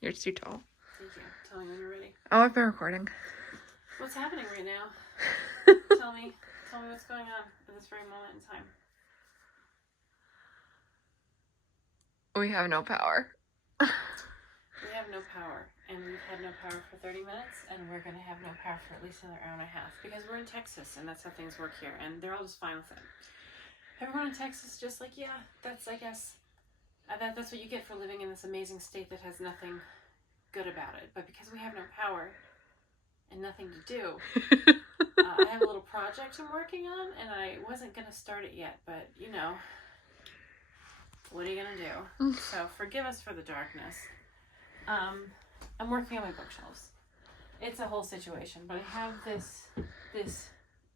You're too tall. Thank you. Tell me when you're ready. Oh, I've been recording. What's happening right now? Tell me what's going on in this very moment in time. We have no power. We have no power, and we've had no power for 30 minutes, and we're going to have no power for at least another hour and a half, because we're in Texas, and that's how things work here, and they're all just fine with it. Everyone in Texas is just like, yeah, that's, I guess, that's what you get for living in this amazing state that has nothing good about it. But because we have no power and nothing to do, I have a little project I'm working on, and I wasn't going to start it yet, but, you know, what are you going to do? So forgive us for the darkness. I'm working on my bookshelves. It's a whole situation, but I have this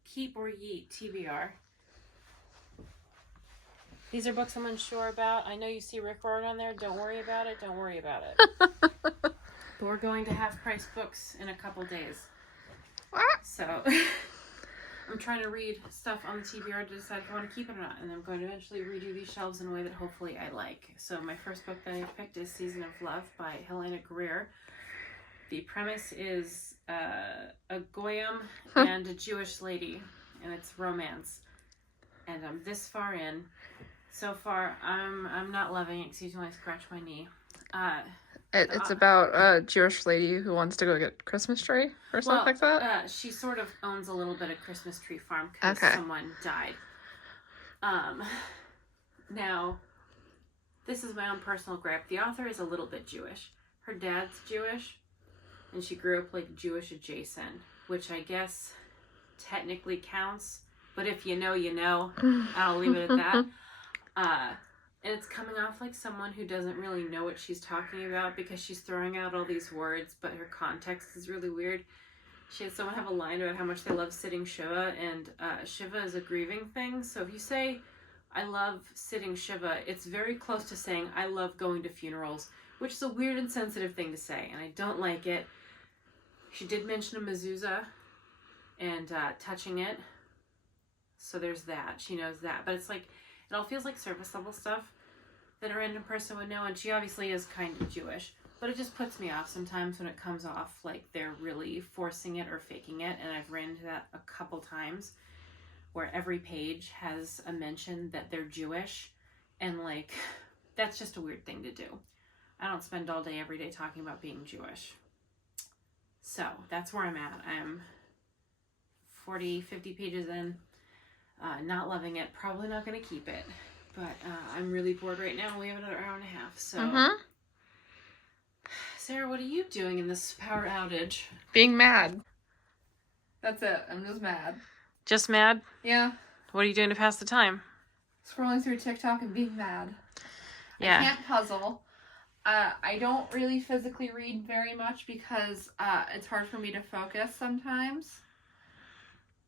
Keep or Yeet TBR. These are books I'm unsure about. I know you see Rick Roard on there. Don't worry about it. Don't worry about it. But we're going to half-price books in a couple days. So I'm trying to read stuff on the TBR to decide if I want to keep it or not. And I'm going to eventually redo these shelves in a way that hopefully I like. So my first book that I picked is Season of Love by Helena Greer. The premise is a Goyim and a Jewish lady, and it's romance. And I'm this far in. So far, I'm not loving it. Excuse me when I scratch my knee. It's about a Jewish lady who wants to go get a Christmas tree or something like that? She sort of owns a little bit of Christmas tree farm because someone died. Now, this is my own personal gripe. The author is a little bit Jewish. Her dad's Jewish, and she grew up like Jewish adjacent, which I guess technically counts. But if you know, you know. I'll leave it at that. And it's coming off like someone who doesn't really know what she's talking about because she's throwing out all these words, but her context is really weird. She had someone have a line about how much they love sitting Shiva, and Shiva is a grieving thing. So if you say, I love sitting Shiva, it's very close to saying, I love going to funerals, which is a weird and sensitive thing to say, and I don't like it. She did mention a mezuzah and touching it. So there's that. She knows that. But it's like, it all feels like surface level stuff that a random person would know. And she obviously is kind of Jewish. But it just puts me off sometimes when it comes off like they're really forcing it or faking it. And I've ran into that a couple times where every page has a mention that they're Jewish. And like, that's just a weird thing to do. I don't spend all day every day talking about being Jewish. So that's where I'm at. I'm 40, 50 pages in. Not loving it. Probably not going to keep it. But I'm really bored right now. We have another hour and a half. So, Sarah, what are you doing in this power outage? Being mad. That's it. I'm just mad. Just mad? Yeah. What are you doing to pass the time? Scrolling through TikTok and being mad. Yeah. I can't puzzle. I don't really physically read very much because it's hard for me to focus sometimes.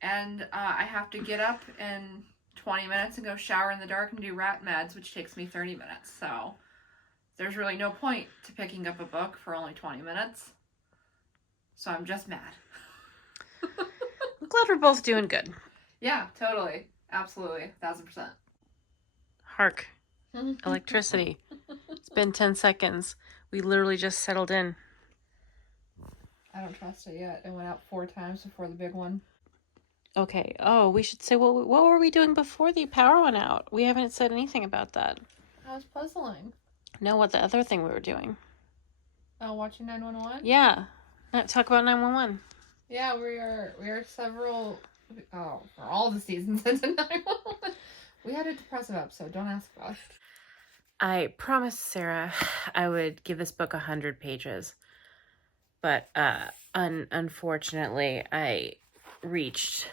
And I have to get up in 20 minutes and go shower in the dark and do rat meds, which takes me 30 minutes. So there's really no point to picking up a book for only 20 minutes. So I'm just mad. I'm glad we're both doing good. Yeah, totally. Absolutely. 1000%. Hark. Electricity. It's been 10 seconds. We literally just settled in. I don't trust it yet. It went out 4 times before the big one. Okay. Oh, we should say, what were we doing before the power went out? We haven't said anything about that. I was puzzling. No, what the other thing we were doing? Oh, watching 911? Yeah. Talk about 911. Yeah, we are several, for all the seasons into 911. We had a depressive episode, don't ask us. I promised Sarah I would give this book 100 pages. But unfortunately, I reached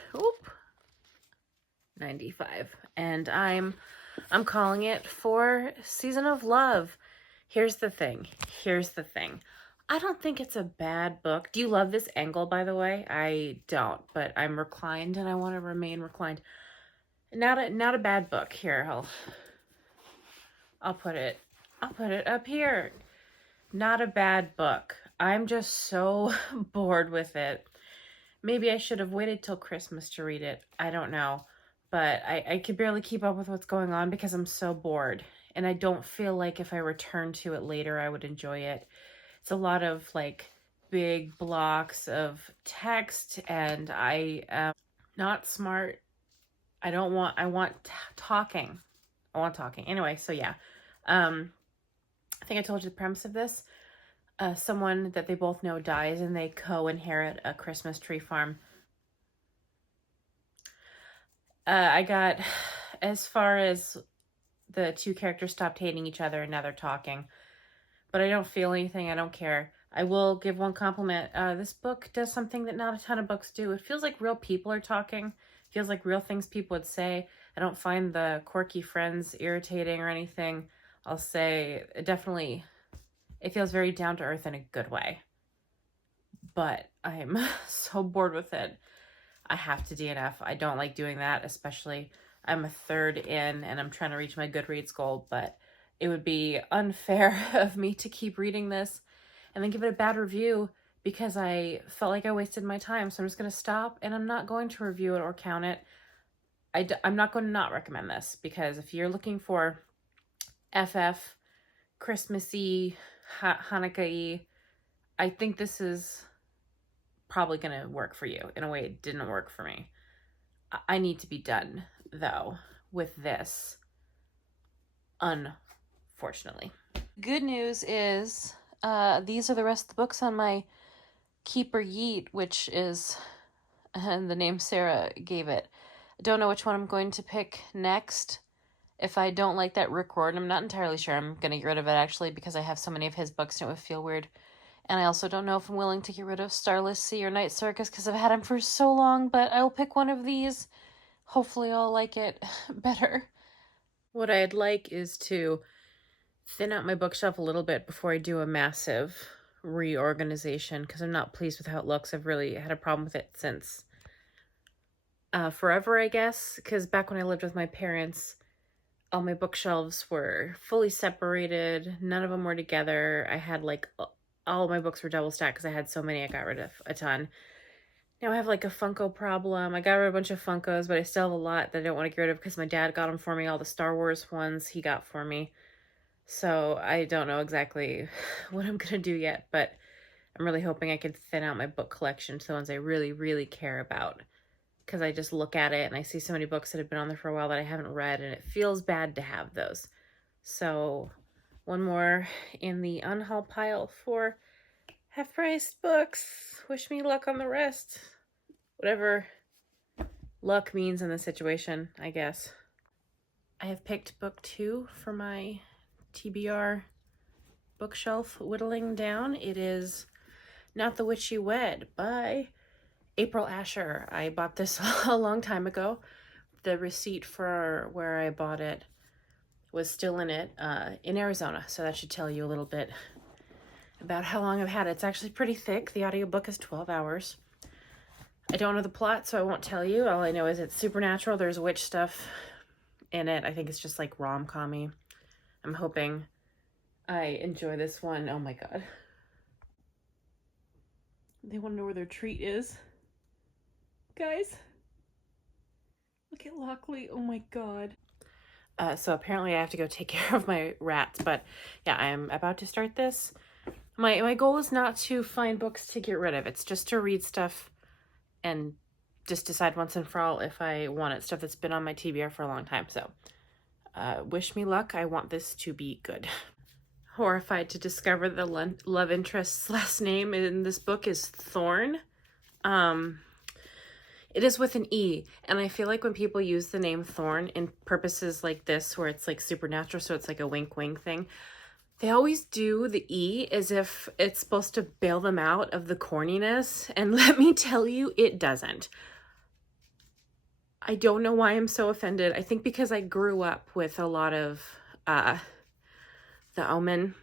95, and I'm calling it for Season of Love. Here's the thing. I don't think it's a bad book. Do you love this angle, by the way? I don't, but I'm reclined and I want to remain reclined. Not a bad book. Here, I'll put it up here. Not a bad book. I'm just so bored with it. Maybe I should have waited till Christmas to read it. I don't know. But I could barely keep up with what's going on because I'm so bored. And I don't feel like if I return to it later, I would enjoy it. It's a lot of like big blocks of text, and I am not smart. I want talking. I want talking. Anyway, so yeah. I think I told you the premise of this. Someone that they both know dies, and they co-inherit a Christmas tree farm. I got as far as the two characters stopped hating each other and now they're talking. But I don't feel anything. I don't care. I will give one compliment. This book does something that not a ton of books do. It feels like real people are talking. It feels like real things people would say. I don't find the quirky friends irritating or anything. I'll say it feels very down to earth in a good way. But I'm so bored with it. I have to DNF. I don't like doing that, especially I'm a third in and I'm trying to reach my Goodreads goal, but it would be unfair of me to keep reading this and then give it a bad review because I felt like I wasted my time. So I'm just going to stop, and I'm not going to review it or count it. I'm not going to not recommend this, because if you're looking for FF, Christmassy, Hanukkah-y, I think this is probably going to work for you in a way it didn't work for me. I need to be done, though, with this, unfortunately. Good news is these are the rest of the books on my Keep or Yeet, which is the name Sarah gave it. I don't know which one I'm going to pick next. If I don't like that Rick Riordan, I'm not entirely sure. I'm going to get rid of it, actually, because I have so many of his books and it would feel weird. And I also don't know if I'm willing to get rid of Starless Sea or Night Circus because I've had them for so long, but I'll pick one of these. Hopefully I'll like it better. What I'd like is to thin out my bookshelf a little bit before I do a massive reorganization, because I'm not pleased with how it looks. I've really had a problem with it since forever, I guess, because back when I lived with my parents, all my bookshelves were fully separated. None of them were together. I had like all my books were double stacked because I had so many. I got rid of a ton. Now I have like a Funko problem. I got rid of a bunch of Funkos, but I still have a lot that I don't want to get rid of because my dad got them for me. All the Star Wars ones he got for me. So I don't know exactly what I'm going to do yet, but I'm really hoping I can thin out my book collection to the ones I really, really care about. Because I just look at it and I see so many books that have been on there for a while that I haven't read, and it feels bad to have those. So one more in the Unhaul pile for half-priced books. Wish me luck on the rest. Whatever luck means in this situation, I guess. I have picked book 2 for my TBR bookshelf whittling down. It is Not the Witch You Wed by April Asher. I bought this a long time ago. The receipt for where I bought it was still in it, in Arizona. So that should tell you a little bit about how long I've had it. It's actually pretty thick. The audiobook is 12 hours. I don't know the plot, so I won't tell you. All I know is it's supernatural. There's witch stuff in it. I think it's just like rom-com-y. I'm hoping I enjoy this one. Oh my god. They want to know where their treat is. Guys, look at Lockley. Oh my god. So apparently I have to go take care of my rats, but yeah, I'm about to start this. My goal is not to find books to get rid of. It's just to read stuff and just decide once and for all if I want it. Stuff that's been on my TBR for a long time. So wish me luck. I want this to be good. Horrified to discover the love interest's last name in this book is Thorn. It is with an E, and I feel like when people use the name Thorn in purposes like this, where it's like supernatural, so it's like a wink-wink thing, they always do the E as if it's supposed to bail them out of the corniness, and let me tell you, it doesn't. I don't know why I'm so offended. I think because I grew up with a lot of the Omen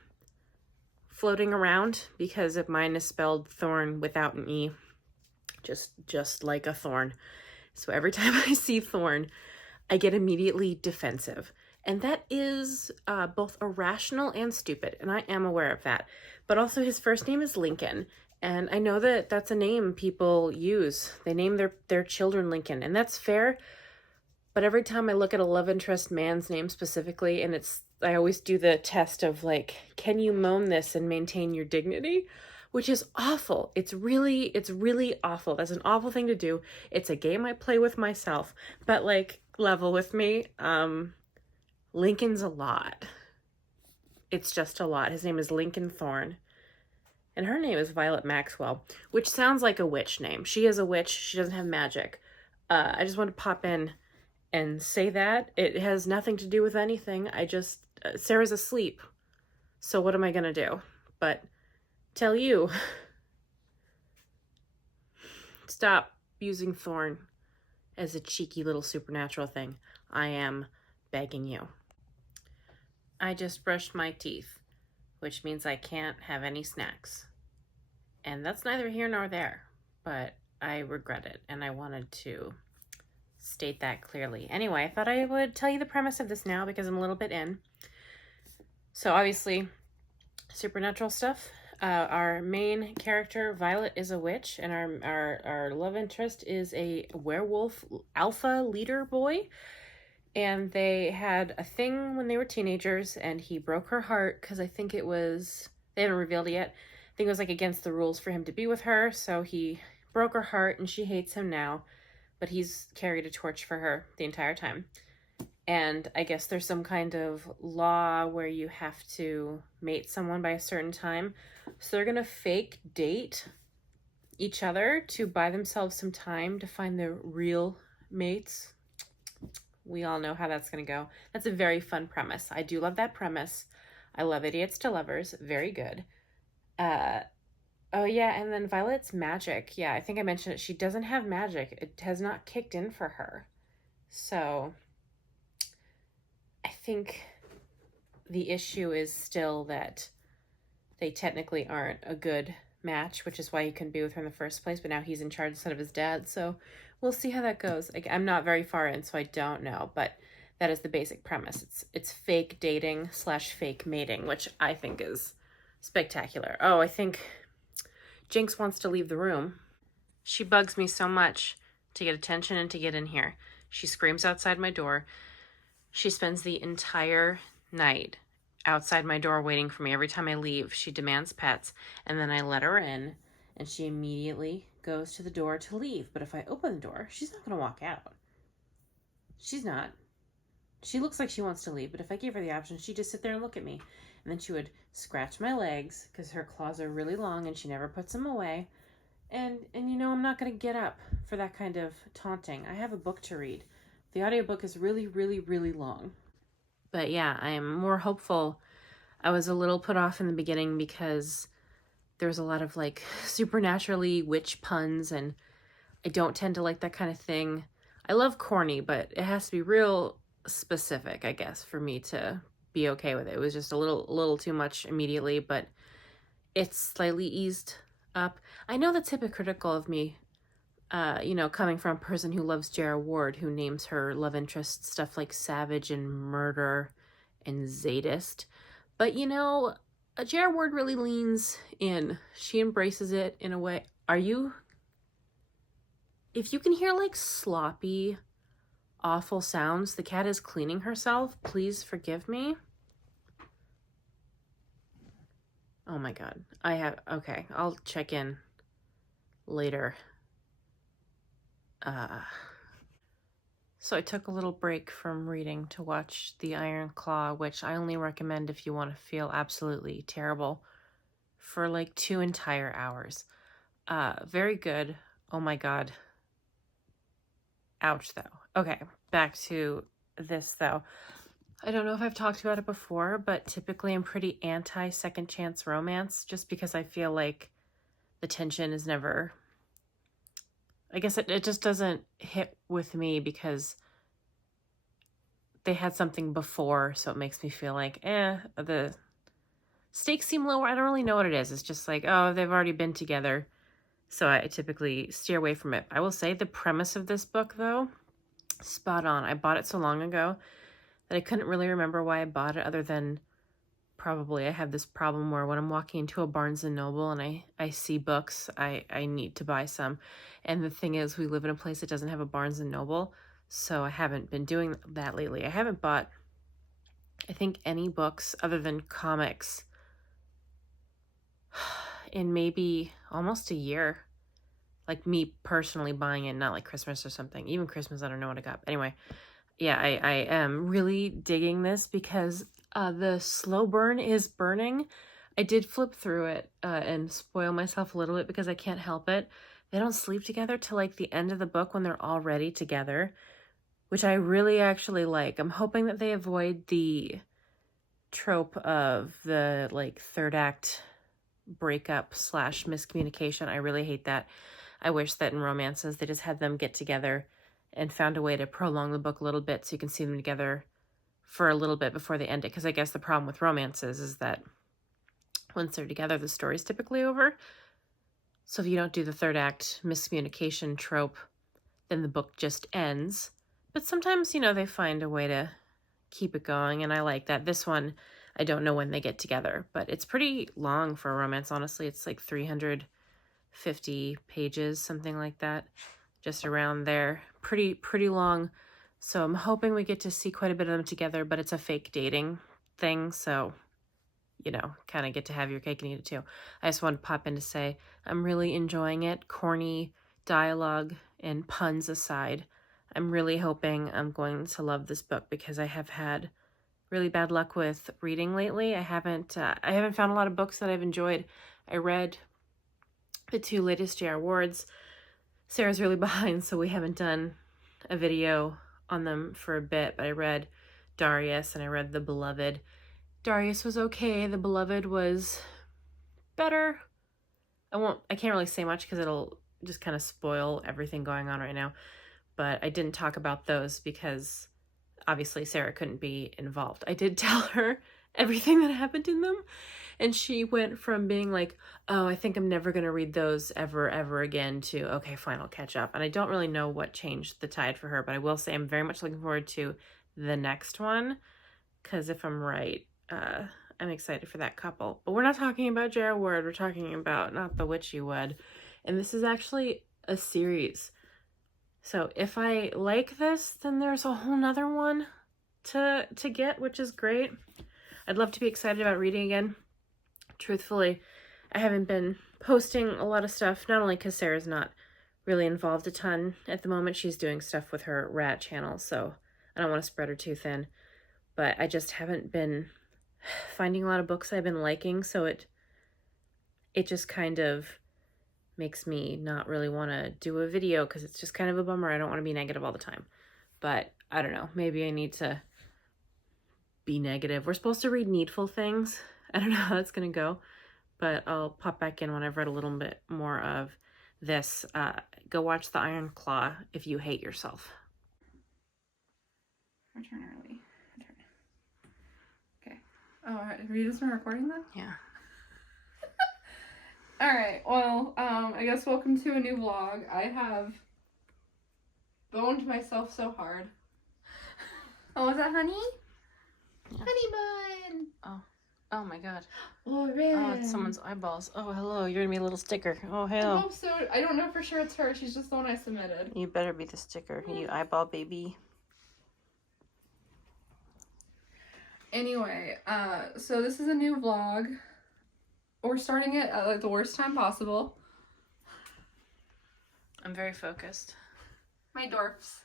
floating around, because of mine is spelled Thorn without an E. Just like a thorn. So every time I see Thorn, I get immediately defensive. And that is both irrational and stupid. And I am aware of that. But also his first name is Lincoln. And I know that that's a name people use. They name their children Lincoln. And that's fair. But every time I look at a love interest man's name specifically, and it's I always do the test of like, can you moan this and maintain your dignity? Which is awful. It's really awful. That's an awful thing to do. It's a game I play with myself. But like, level with me. Lincoln's a lot. It's just a lot. His name is Lincoln Thorn. And her name is Violet Maxwell, which sounds like a witch name. She is a witch. She doesn't have magic. I just want to pop in and say that. It has nothing to do with anything. Sarah's asleep. So what am I going to do? But tell you, stop using Thorn as a cheeky little supernatural thing. I am begging you. I just brushed my teeth, which means I can't have any snacks. And that's neither here nor there, but I regret it, and I wanted to state that clearly. Anyway, I thought I would tell you the premise of this now because I'm a little bit in. So obviously, supernatural stuff. Our main character, Violet, is a witch, and our love interest is a werewolf alpha leader boy. And they had a thing when they were teenagers, and he broke her heart because I think it was, they haven't revealed it yet. I think it was like against the rules for him to be with her, so he broke her heart and she hates him now, but he's carried a torch for her the entire time. And I guess there's some kind of law where you have to mate someone by a certain time. So they're going to fake date each other to buy themselves some time to find their real mates. We all know how that's going to go. That's a very fun premise. I do love that premise. I love idiots to lovers. Very good. Oh yeah, and then Violet's magic. Yeah, I think I mentioned it. She doesn't have magic. It has not kicked in for her. So I think the issue is still that they technically aren't a good match, which is why he couldn't be with her in the first place, but now he's in charge instead of his dad. So we'll see how that goes. I'm not very far in, so I don't know, but that is the basic premise. It's fake dating / fake mating, which I think is spectacular. Oh, I think Jinx wants to leave the room. She bugs me so much to get attention and to get in here. She screams outside my door. She spends the entire night outside my door waiting for me. Every time I leave, she demands pets, and then I let her in, and she immediately goes to the door to leave. But if I open the door, she's not going to walk out. She's not. She looks like she wants to leave, but if I gave her the option, she'd just sit there and look at me. And then she would scratch my legs because her claws are really long and she never puts them away. And you know, I'm not going to get up for that kind of taunting. I have a book to read. The audiobook is really, really, really long. But yeah, I am more hopeful. I was a little put off in the beginning because there's a lot of like supernaturally witch puns, and I don't tend to like that kind of thing. I love corny, but it has to be real specific, I guess, for me to be okay with it. It was just a little too much immediately, but it's slightly eased up. I know that's hypocritical of me, coming from a person who loves J.R. Ward, who names her love interest stuff like Savage and Murder and Saddest. But J.R. Ward really leans in. She embraces it in a way. If you can hear like sloppy, awful sounds, the cat is cleaning herself. Please forgive me. Oh my god. Okay, I'll check in later. So I took a little break from reading to watch The Iron Claw, which I only recommend if you want to feel absolutely terrible, for like 2 entire hours. Very good. Oh my god. Ouch, though. Okay, back to this, though. I don't know if I've talked about it before, but typically I'm pretty anti-second chance romance, just because I feel like the tension is never... I guess it just doesn't hit with me because they had something before, so it makes me feel like, the stakes seem lower. I don't really know what it is. It's just like, oh, they've already been together. So I typically steer away from it. I will say the premise of this book, though, spot on. I bought it so long ago that I couldn't really remember why I bought it, other than probably I have this problem where when I'm walking into a Barnes & Noble and I see books, I need to buy some. And the thing is, we live in a place that doesn't have a Barnes & Noble, so I haven't been doing that lately. I haven't bought I think, any books other than comics in maybe almost a year. Like me personally buying it, not like Christmas or something. Even Christmas, I don't know what I got. Anyway, yeah, I am really digging this because the slow burn is burning. I did flip through it and spoil myself a little bit because I can't help it. They don't sleep together till like the end of the book when they're already together, which I really actually like. I'm hoping that they avoid the trope of the like third act breakup / miscommunication. I really hate that. I wish that in romances they just had them get together and found a way to prolong the book a little bit so you can see them together for a little bit before they end it. Because I guess the problem with romances is that once they're together, the story's typically over. So if you don't do the third act miscommunication trope, then the book just ends. But sometimes, they find a way to keep it going, and I like that. This one, I don't know when they get together, but it's pretty long for a romance, honestly. It's like 350 pages, something like that, just around there. Pretty long. So I'm hoping we get to see quite a bit of them together, but it's a fake dating thing, so kind of get to have your cake and eat it too. I just wanted to pop in to say I'm really enjoying it. Corny dialogue and puns aside, I'm really hoping I'm going to love this book because I have had really bad luck with reading lately. I haven't found a lot of books that I've enjoyed. I read the 2 latest J.R. Wards. Sarah's really behind, so we haven't done a video on them for a bit, but I read Darius and I read The Beloved. Darius was okay. The Beloved was better. I can't really say much because it'll just kind of spoil everything going on right now. But I didn't talk about those because obviously Sarah couldn't be involved. I did tell her everything that happened in them, and she went from being like, oh, I think I'm never going to read those ever again to, okay, fine, I'll catch up. And I don't really know what changed the tide for her, but I will say I'm very much looking forward to the next one because if I'm right, I'm excited for that couple. But we're not talking about J.R. Ward. We're talking about Not the Witch You Wed. And this is actually a series. So if I like this, then there's a whole nother one to get, which is great. I'd love to be excited about reading again. Truthfully, I haven't been posting a lot of stuff, not only because Sarah's not really involved a ton at the moment. She's doing stuff with her rat channel, so I don't want to spread her too thin. But I just haven't been finding a lot of books I've been liking, so it just kind of makes me not really want to do a video because it's just kind of a bummer. I don't want to be negative all the time. But I don't know, maybe I need to be negative. We're supposed to read Needful Things. I don't know how that's going to go, but I'll pop back in when I've read a little bit more of this. Go watch The Iron Claw if you hate yourself. Return early. Okay. Oh, have you just been recording then? Yeah. Alright, well, I guess welcome to a new vlog. I have boned myself so hard. Oh, is that honey? Yeah. Honey bun! Oh my god. Lauren. Oh, it's someone's eyeballs. Oh, hello, you're gonna be a little sticker. Oh, I hell. hope so. I don't know for sure it's her. She's just the one I submitted. You better be the sticker, you eyeball baby. Anyway, so this is a new vlog. We're starting it at like the worst time possible. I'm very focused. My dwarfs.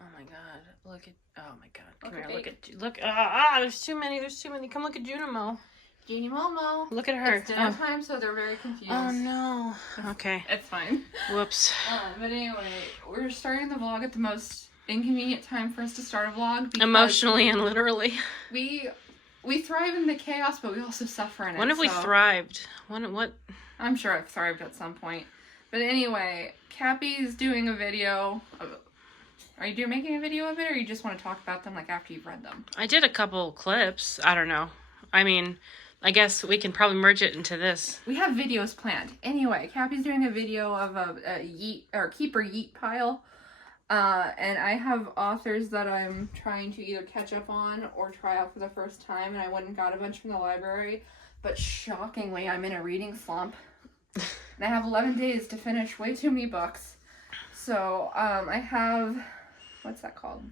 Oh my god, look at, oh my god, come Okay, here, look at, there's too many, come look at Junimo. Junie Momo. Look at her. It's dinner time, so they're very confused. Oh no. Okay. It's fine. Whoops. But anyway, we're starting the vlog at the most inconvenient time for us to start a vlog. Because emotionally and literally. We thrive in the chaos, but we also suffer in it. When have we thrived? What? I'm sure I've thrived at some point. But anyway, Cappie's doing a video. Are you making a video of it, or you just want to talk about them like after you've read them? I did a couple clips. I don't know. I mean, I guess we can probably merge it into this. We have videos planned. Anyway, Cappie's doing a video of a yeet or keep or yeet pile. And I have authors that I'm trying to either catch up on or try out for the first time, and I went and got a bunch from the library, but shockingly, I'm in a reading slump, and I have 11 days to finish way too many books. So, I have, what's that called?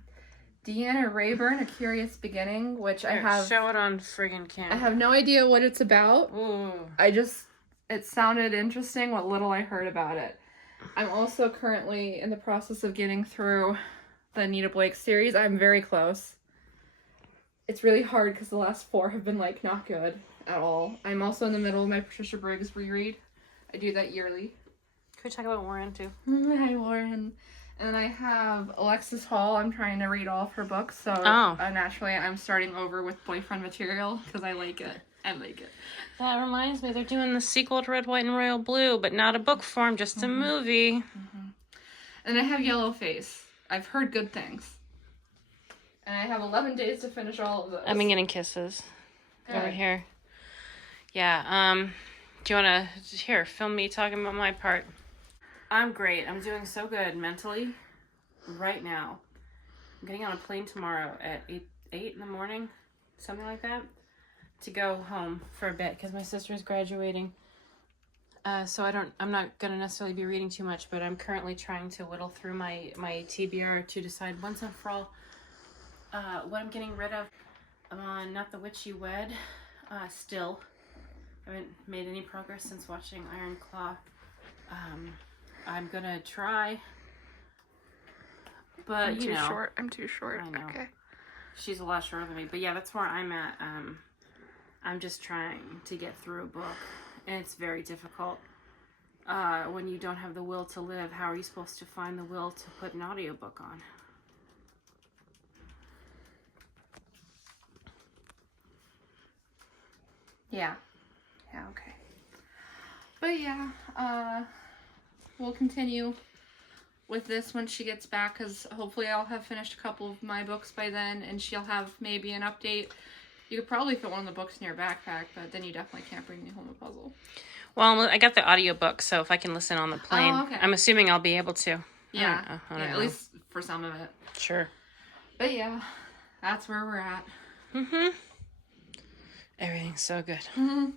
Deanna Rayburn, A Curious Beginning, which I have... Show it on friggin' camera. I have no idea what it's about. Ooh. It sounded interesting what little I heard about it. I'm also currently in the process of getting through the Anita Blake series. I'm very close. It's really hard because the last 4 have been, like, not good at all. I'm also in the middle of my Patricia Briggs reread. I do that yearly. Can we talk about Warren, too? Hi, Warren. And I have Alexis Hall. I'm trying to read all of her books, so naturally I'm starting over with boyfriend material because I like it. I like it. That reminds me, they're doing the sequel to Red, White, and Royal Blue, but not a book form, just a movie. Mm-hmm. And I have Yellowface. I've heard good things. And I have 11 days to finish all of those. I've been getting kisses over here. Yeah, do you want to, film me talking about my part? I'm great. I'm doing so good mentally right now. I'm getting on a plane tomorrow at 8 in the morning, something like that, to go home for a bit because my sister's graduating. So I'm not going to necessarily be reading too much, but I'm currently trying to whittle through my TBR to decide once and for all what I'm getting rid of. I'm on Not the Witch You Wed still. I haven't made any progress since watching Iron Claw. I'm gonna try, but I'm too short. I'm too short. I know. Okay. She's a lot shorter than me, but yeah, that's where I'm at. I'm just trying to get through a book, and it's very difficult. When you don't have the will to live, how are you supposed to find the will to put an audiobook on? Yeah. Yeah, okay. But yeah, we'll continue with this when she gets back, because hopefully I'll have finished a couple of my books by then, and she'll have maybe an update. You could probably fit one of the books in your backpack, but then you definitely can't bring me home a puzzle. Well, I got the audiobook, so if I can listen on the plane, okay. I'm assuming I'll be able to. Yeah, I don't know. At least for some of it. Sure. But yeah, that's where we're at. Mm-hmm. Everything's so good. Mm-hmm.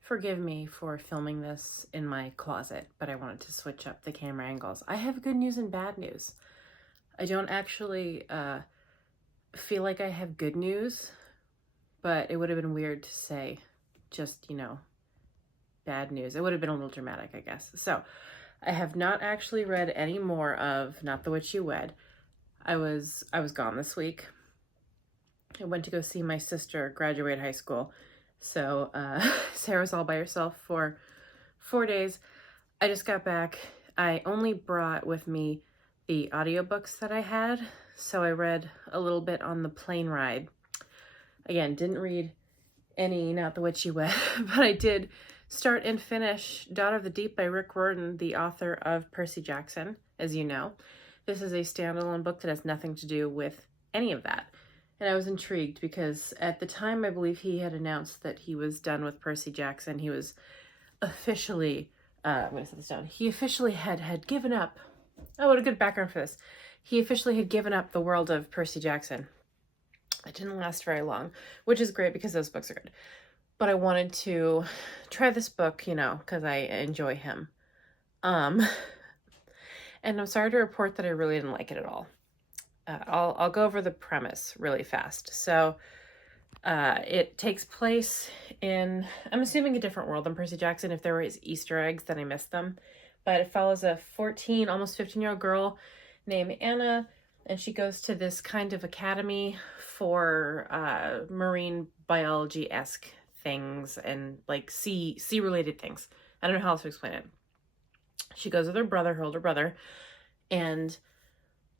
Forgive me for filming this in my closet, but I wanted to switch up the camera angles. I have good news and bad news. I don't actually feel like I have good news, but it would have been weird to say just, bad news. It would have been a little dramatic, I guess. So, I have not actually read any more of Not the Witch You Wed. I was gone this week. I went to go see my sister graduate high school. So, Sarah's all by herself for 4 days. I just got back. I only brought with me the audiobooks that I had. So I read a little bit on the plane ride. Again, didn't read any Not the Witch You Wed, but I did start and finish Daughter of the Deep by Rick Riordan, the author of Percy Jackson, as you know. This is a standalone book that has nothing to do with any of that. And I was intrigued because at the time, I believe he had announced that he was done with Percy Jackson. He was officially, I'm going to set this down. He officially had given up. Oh, what a good background for this. He officially had given up the world of Percy Jackson. It didn't last very long, which is great because those books are good. But I wanted to try this book, because I enjoy him. And I'm sorry to report that I really didn't like it at all. I'll go over the premise really fast. So it takes place in, I'm assuming, a different world than Percy Jackson. If there were Easter eggs, then I missed them. But it follows a 14, almost 15-year-old girl named Anna, and she goes to this kind of academy for marine biology-esque things and like sea-related things. I don't know how else to explain it. She goes with her brother, her older brother, and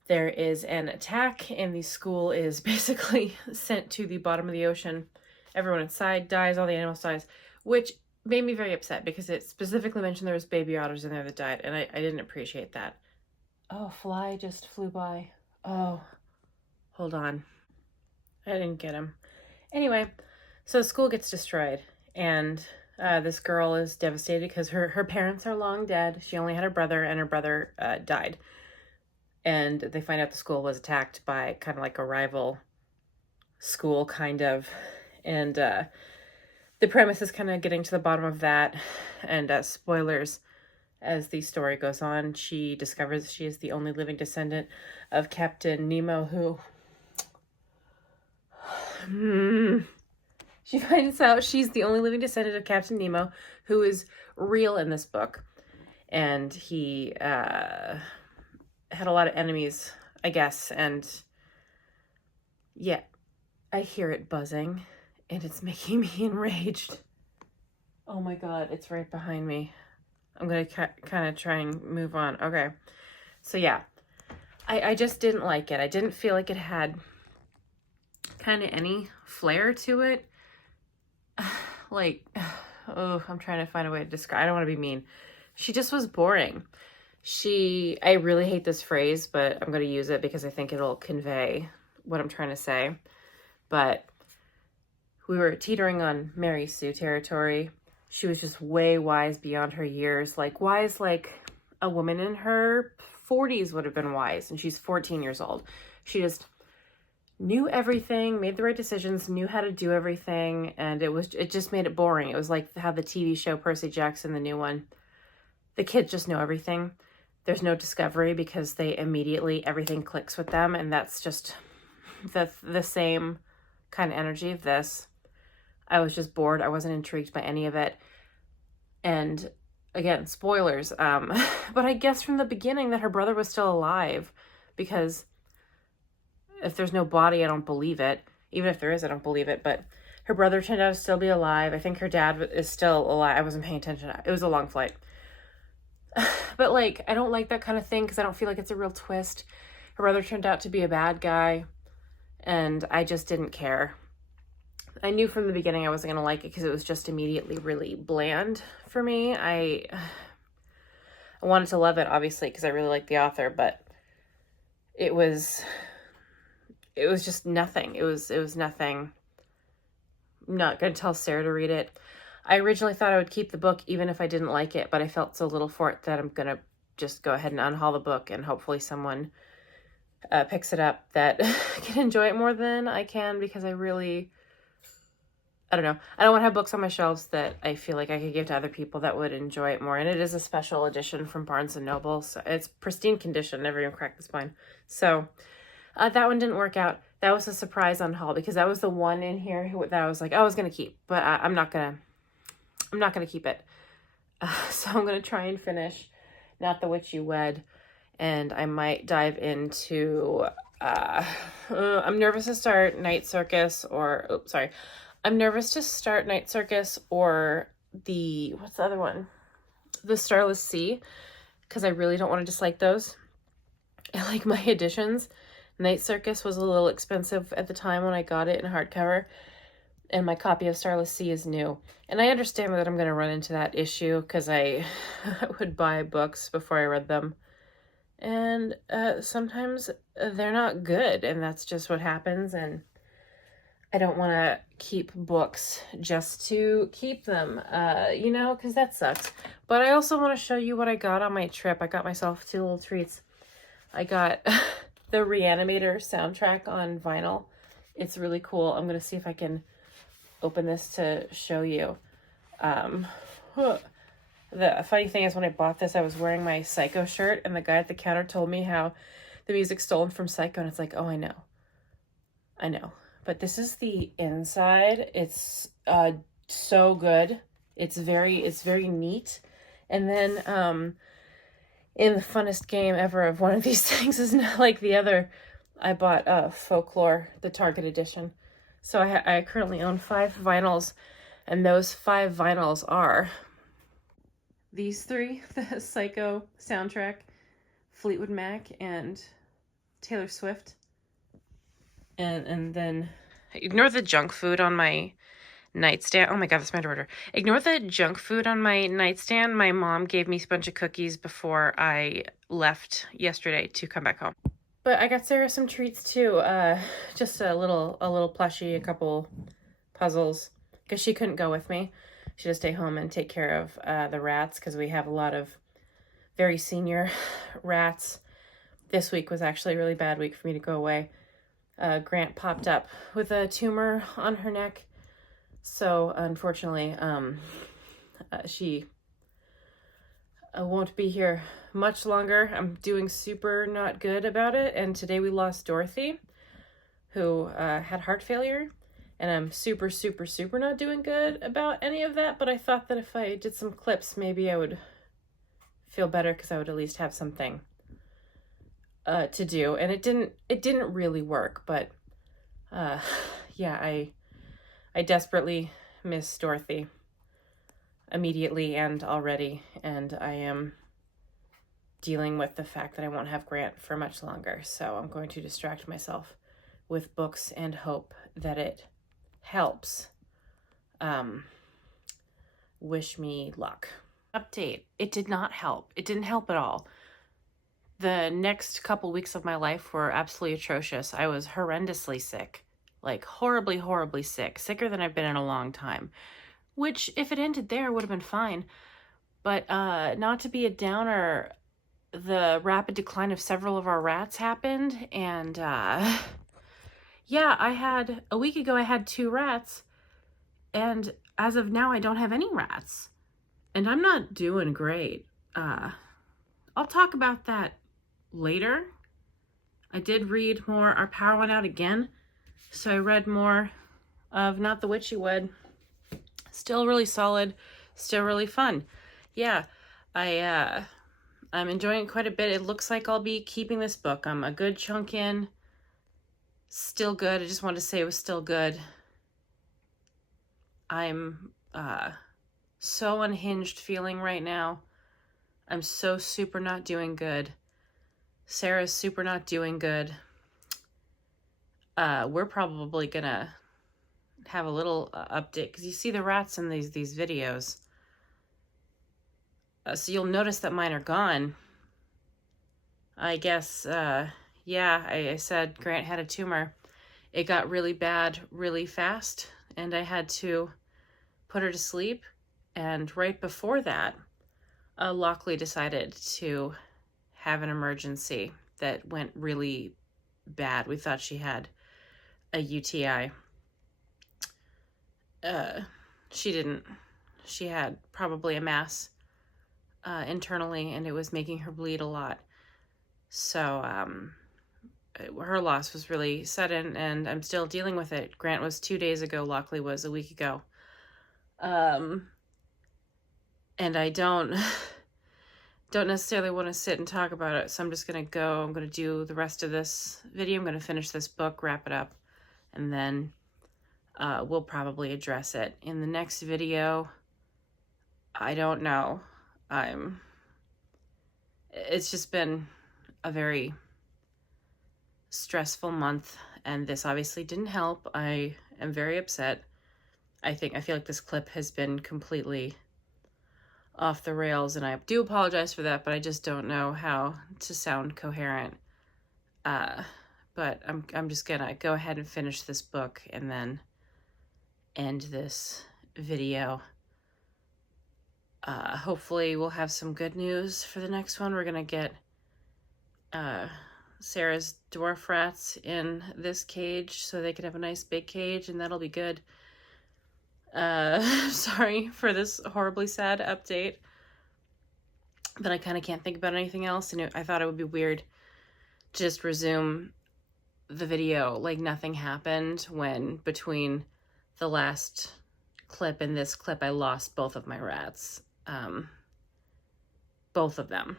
there is an attack, and the school is basically sent to the bottom of the ocean. Everyone inside dies, all the animals dies, which made me very upset because it specifically mentioned there was baby otters in there that died, and I didn't appreciate that. Oh, a fly just flew by. Oh, hold on. I didn't get him. Anyway, so the school gets destroyed, and this girl is devastated because her parents are long dead. She only had her brother, and her brother died. And they find out the school was attacked by kind of like a rival school, kind of. And the premise is kind of getting to the bottom of that. And spoilers, as the story goes on, she discovers she is the only living descendant of Captain Nemo, who... She finds out she's the only living descendant of Captain Nemo, who is real in this book. And he had a lot of enemies, I guess. And yeah, I hear it buzzing, and it's making me enraged. Oh my god, it's right behind me. I'm going to kind of try and move on. Okay. So yeah, I just didn't like it. I didn't feel like it had kind of any flair to it. Like, oh, I'm trying to find a way to describe. I don't want to be mean. She just was boring. I really hate this phrase, but I'm going to use it because I think it'll convey what I'm trying to say. But we were teetering on Mary Sue territory. She was just way wise beyond her years. Like, wise like a woman in her 40s would have been wise, and she's 14 years old. She just knew everything, made the right decisions, knew how to do everything, and it just made it boring. It was like how the TV show Percy Jackson, the new one, the kids just know everything. There's no discovery because everything clicks with them, and that's just the same kind of energy of this. I was just bored. I wasn't intrigued by any of it. And again, spoilers, but I guess from the beginning that her brother was still alive, because if there's no body, I don't believe it. Even if there is, I don't believe it. But her brother turned out to still be alive. I think her dad is still alive. I wasn't paying attention. It was a long flight. But, like, I don't like that kind of thing because I don't feel like it's a real twist. Her brother turned out to be a bad guy, and I just didn't care. I knew from the beginning I wasn't going to like it because it was just immediately really bland for me. I wanted to love it, obviously, because I really like the author, but it was just nothing. It was nothing. I'm not going to tell Sarah to read it. I originally thought I would keep the book even if I didn't like it, but I felt so little for it that I'm going to just go ahead and unhaul the book, and hopefully someone picks it up that can enjoy it more than I can, because I don't know. I don't want to have books on my shelves that I feel like I could give to other people that would enjoy it more. And it is a special edition from Barnes & Noble. So it's pristine condition. Never even cracked the spine. So that one didn't work out. That was a surprise unhaul because that was the one in here that I was like, I was going to keep. But I'm not going to keep it. So I'm going to try and finish Not the Witch You Wed. And I might dive into... I'm nervous to start Night Circus or... I'm nervous to start Night Circus or what's the other one? The Starless Sea, because I really don't want to dislike those. I like my editions. Night Circus was a little expensive at the time when I got it in hardcover, and my copy of Starless Sea is new. And I understand that I'm going to run into that issue because I would buy books before I read them. And sometimes they're not good, and that's just what happens, and I don't want to keep books just to keep them, because that sucks. But I also want to show you what I got on my trip. I got myself 2 little treats. I got the Reanimator soundtrack on vinyl. It's really cool. I'm going to see if I can open this to show you. The funny thing is when I bought this, I was wearing my Psycho shirt, and the guy at the counter told me how the music's stolen from Psycho, and it's like, oh, I know. But this is the inside. It's so good. It's very neat. And then in the funnest game ever of one of these things is not like the other. I bought Folklore, the Target edition. So I currently own 5 vinyls, and those 5 vinyls are these 3, the Psycho soundtrack, Fleetwood Mac, and Taylor Swift. And then ignore the junk food on my nightstand. Oh my god, that's my daughter. Ignore the junk food on my nightstand. My mom gave me a bunch of cookies before I left yesterday to come back home. But I got Sarah some treats too. Just a little plushie, a couple puzzles, because she couldn't go with me. She had to stay home and take care of the rats, because we have a lot of very senior rats. This week was actually a really bad week for me to go away. Grant popped up with a tumor on her neck. So unfortunately, she I won't be here much longer. I'm doing super not good about it. And today we lost Dorothy, who had heart failure. And I'm super, super, super not doing good about any of that. But I thought that if I did some clips, maybe I would feel better because I would at least have something to do. And it didn't really work. But yeah, I desperately miss Dorothy immediately and already, and I am dealing with the fact that I won't have Grant for much longer, so I'm going to distract myself with books and hope that it helps. Wish me luck. Update. It did not help. It didn't help at all. The next couple weeks of my life were absolutely atrocious. I was horrendously sick, like horribly, horribly sick, sicker than I've been in a long time. Which, if it ended there, would have been fine. But not to be a downer, the rapid decline of several of our rats happened. And yeah, a week ago I had 2 rats. And as of now, I don't have any rats. And I'm not doing great. I'll talk about that later. I did read more. Our power went out again. So I read more of Not the Witchy Wood. Still really solid, still really fun. Yeah, I'm enjoying it quite a bit. It looks like I'll be keeping this book. I'm a good chunk in. Still good. I just wanted to say it was still good. I'm so unhinged feeling right now. I'm so super not doing good. Sarah's super not doing good. We're probably gonna have a little update because you see the rats in these videos, so you'll notice that mine are gone. I guess yeah, I said Grant had a tumor. It got really bad really fast and I had to put her to sleep, and right before that Lockley decided to have an emergency that went really bad. We thought she had a UTI. She didn't. She had probably a mass internally, and it was making her bleed a lot. So her loss was really sudden, and I'm still dealing with it. Grant was 2 days ago. Lockley was a week ago. And I don't necessarily want to sit and talk about it, so I'm just gonna go. I'm gonna do the rest of this video. I'm gonna finish this book, wrap it up, and then we'll probably address it in the next video. I don't know. It's just been a very stressful month, and this obviously didn't help. I am very upset. I feel like this clip has been completely off the rails, and I do apologize for that, but I just don't know how to sound coherent. But I'm just gonna go ahead and finish this book and then end this video. Hopefully we'll have some good news for the next one. We're gonna get Sarah's dwarf rats in this cage so they can have a nice big cage, and that'll be good. Sorry for this horribly sad update, but I kind of can't think about anything else, and I thought it would be weird to just resume the video like nothing happened when between the last clip and this clip I lost both of my rats. Both of them.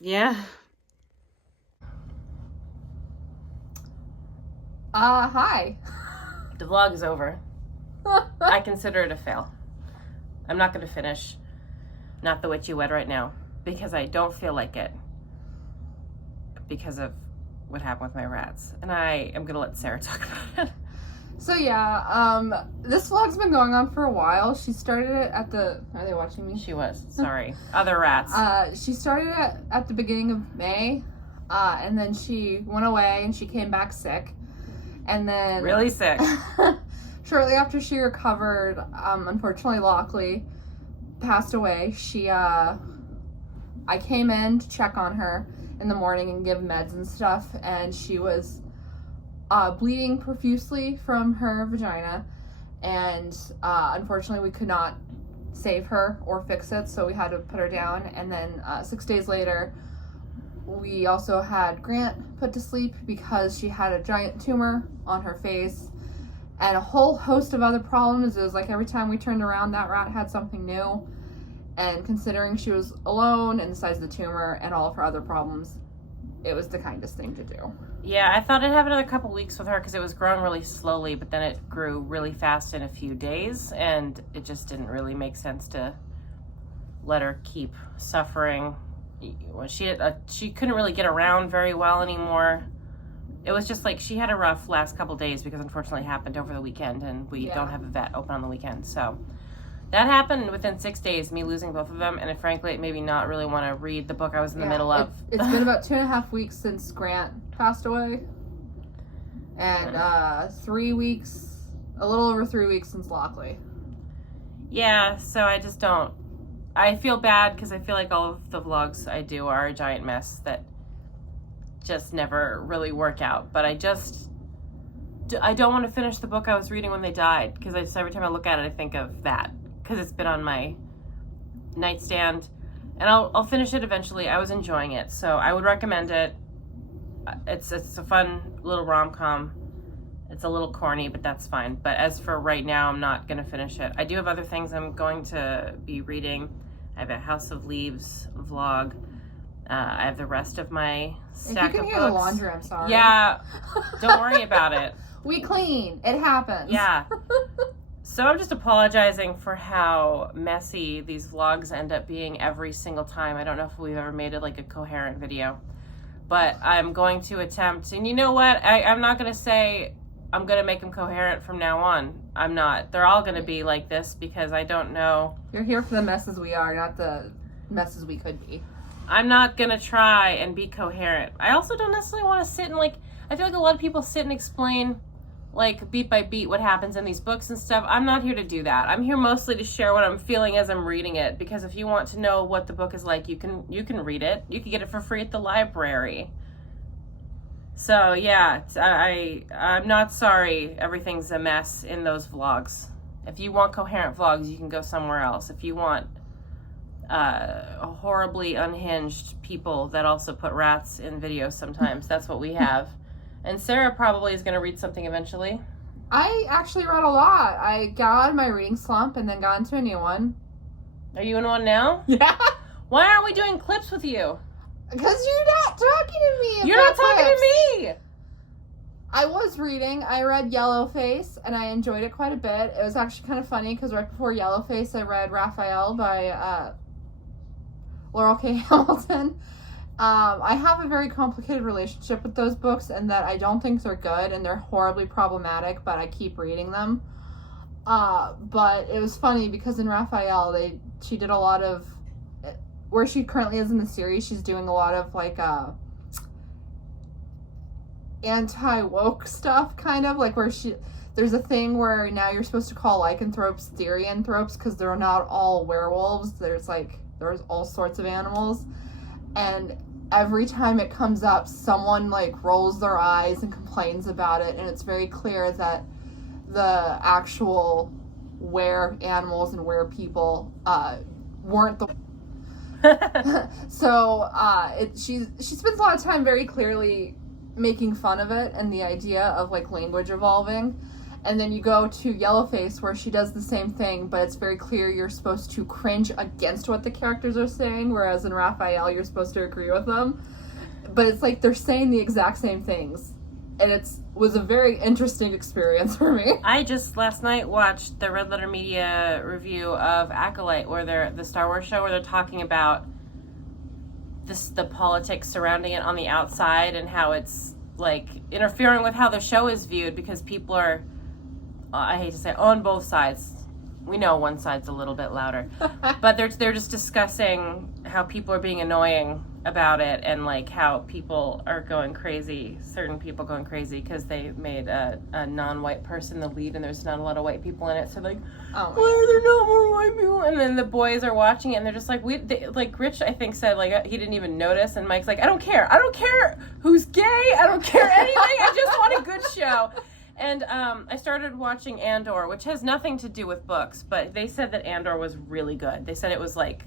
Yeah. Hi. The vlog is over. I consider it a fail. I'm not going to finish Not the Witchy Wed right now because I don't feel like it because of what happened with my rats. And I am going to let Sarah talk about it. So yeah, this vlog's been going on for a while. She started it at the... Are they watching me? She was. Sorry. Other rats. She started it at the beginning of May, and then she went away and she came back sick. And then... Really sick. Shortly after she recovered, unfortunately Lockley passed away. I came in to check on her in the morning and give meds and stuff, and she was bleeding profusely from her vagina, and unfortunately we could not save her or fix it, so we had to put her down. And then 6 days later, we also had Grant put to sleep because she had a giant tumor on her face and a whole host of other problems. It was like every time we turned around, that rat had something new. And considering she was alone and the size of the tumor and all of her other problems, it was the kindest thing to do. Yeah, I thought I'd have another couple weeks with her because it was growing really slowly, but then it grew really fast in a few days, and it just didn't really make sense to let her keep suffering. She couldn't really get around very well anymore. It was just like she had a rough last couple days because unfortunately it happened over the weekend, and we don't have a vet open on the weekend. So that happened within 6 days, me losing both of them, and it frankly it made me not really want to read the book I was in the middle of. It's been about 2.5 weeks since Grant passed away, and 3 weeks, a little over 3 weeks since Lockley. Yeah, so I just don't. I feel bad because I feel like all of the vlogs I do are a giant mess that just never really work out. But I don't want to finish the book I was reading when they died, because every time I look at it I think of that, because it's been on my nightstand, and I'll finish it eventually. I was enjoying it, so I would recommend it. It's a fun little rom-com. It's a little corny, but that's fine. But as for right now, I'm not going to finish it. I do have other things I'm going to be reading. I have a House of Leaves vlog. I have the rest of my stack of books. If you can hear the laundry, I'm sorry. Yeah, don't worry about it. We clean. It happens. Yeah. So I'm just apologizing for how messy these vlogs end up being every single time. I don't know if we've ever made it like a coherent video. But I'm going to attempt. And you know what? I'm not going to say I'm going to make them coherent from now on. I'm not. They're all going to be like this because I don't know. You're here for the messes we are, not the messes we could be. I'm not going to try and be coherent. I also don't necessarily want to sit and I feel like a lot of people sit and explain beat by beat what happens in these books and stuff. I'm not here to do that. I'm here mostly to share what I'm feeling as I'm reading it, because if you want to know what the book is like, you can read it. You can get it for free at the library. So yeah, I'm not sorry everything's a mess in those vlogs. If you want coherent vlogs, you can go somewhere else. If you want horribly unhinged people that also put rats in videos sometimes, that's what we have. And Sarah probably is going to read something eventually. I actually read a lot. I got out of my reading slump and then got into a new one. Are you in one now? Yeah. Why aren't we doing clips with you? Because you're not talking to me. You're not talking to me. I was reading. I read Yellowface, and I enjoyed it quite a bit. It was actually kind of funny because right before Yellowface, I read Raphael by Laurel K. Hamilton. I have a very complicated relationship with those books, and that I don't think they're good, and they're horribly problematic, but I keep reading them. But it was funny because in Raphael, she did a lot of, where she currently is in the series, she's doing a lot of anti-woke stuff, kind of, where there's a thing where now you're supposed to call lycanthropes therianthropes because they're not all werewolves. There's all sorts of animals, and every time it comes up, someone rolls their eyes and complains about it, and it's very clear that the actual were animals and were people weren't the so she spends a lot of time very clearly making fun of it and the idea of language evolving. And then you go to Yellowface where she does the same thing, but it's very clear you're supposed to cringe against what the characters are saying, whereas in Raphael you're supposed to agree with them. But it's they're saying the exact same things. And it was a very interesting experience for me. I just last night watched the Red Letter Media review of Acolyte, where the Star Wars show, where they're talking about the politics surrounding it on the outside and how it's interfering with how the show is viewed, because people are, I hate to say, on both sides. We know one side's a little bit louder, but they're just discussing how people are being annoying about it, and how people are going crazy, certain people going crazy because they made a non-white person the lead and there's not a lot of white people in it, so why are there not more white people? And then the boys are watching it and they're just Rich I think said he didn't even notice, and Mike's I don't care who's gay, I don't care anything, I just want a good show. And I started watching Andor, which has nothing to do with books, but they said that Andor was really good. They said it was like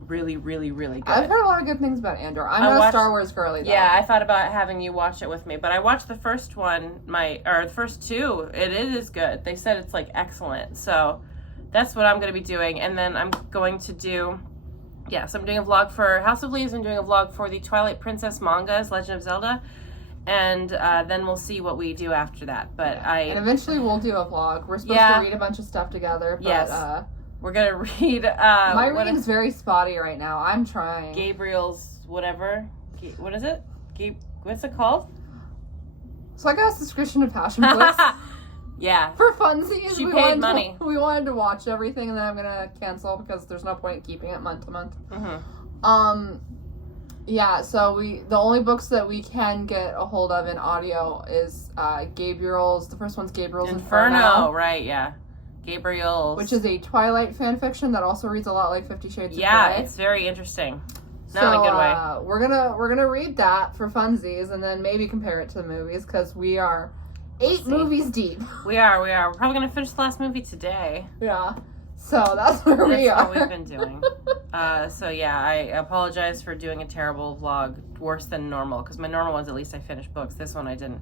really, really, really good. I've heard a lot of good things about Andor. I'm not a Star Wars girly though. Yeah, I thought about having you watch it with me, but I watched the first one, the first two. It is good. They said it's like excellent. So that's what I'm going to be doing. And then I'm going to do, so I'm doing a vlog for House of Leaves. I'm doing a vlog for the Twilight Princess mangas, Legend of Zelda. And then we'll see what we do after that. But and eventually we'll do a vlog. We're supposed to read a bunch of stuff together. But, yes. We're going to read... my reading's very spotty right now. I'm trying. Gabriel's whatever. What is it? What's it called? It's like a subscription to Passion Flicks. Yeah. For funsies. She paid money. We wanted to watch everything, and then I'm going to cancel because there's no point in keeping it month to month. Mm-hmm. Yeah, so the only books that we can get a hold of in audio is Gabriel's. The first one's Gabriel's Inferno. Right, yeah. Gabriel's. Which is a Twilight fan fiction that also reads a lot like 50 Shades of Grey. Yeah, it's very interesting. Not in a good way. We're gonna read that for funsies and then maybe compare it to the movies because we are 8 movies deep. We are. We're probably gonna finish the last movie today. Yeah. So that's where we are. That's what we've been doing. So yeah, I apologize for doing a terrible vlog, worse than normal, because my normal ones at least I finished books. This one I didn't.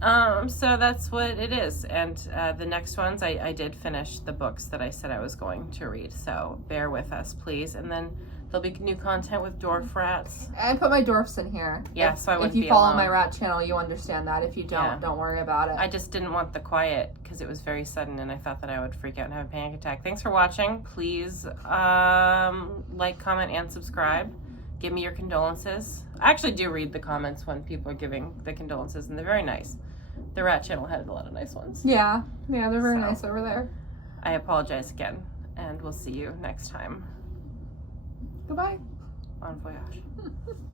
So that's what it is. And the next ones I did finish the books that I said I was going to read. So bear with us, please. And then there'll be new content with dwarf rats. I put my dwarfs in here. Yeah, so I wouldn't be If you follow alone. my rat channel, you understand that. If you don't, don't worry about it. I just didn't want the quiet because it was very sudden and I thought that I would freak out and have a panic attack. Thanks for watching. Please like, comment, and subscribe. Give me your condolences. I actually do read the comments when people are giving the condolences and they're very nice. The rat channel had a lot of nice ones. Yeah, they're very nice over there. I apologize again and we'll see you next time. Goodbye. Bon voyage.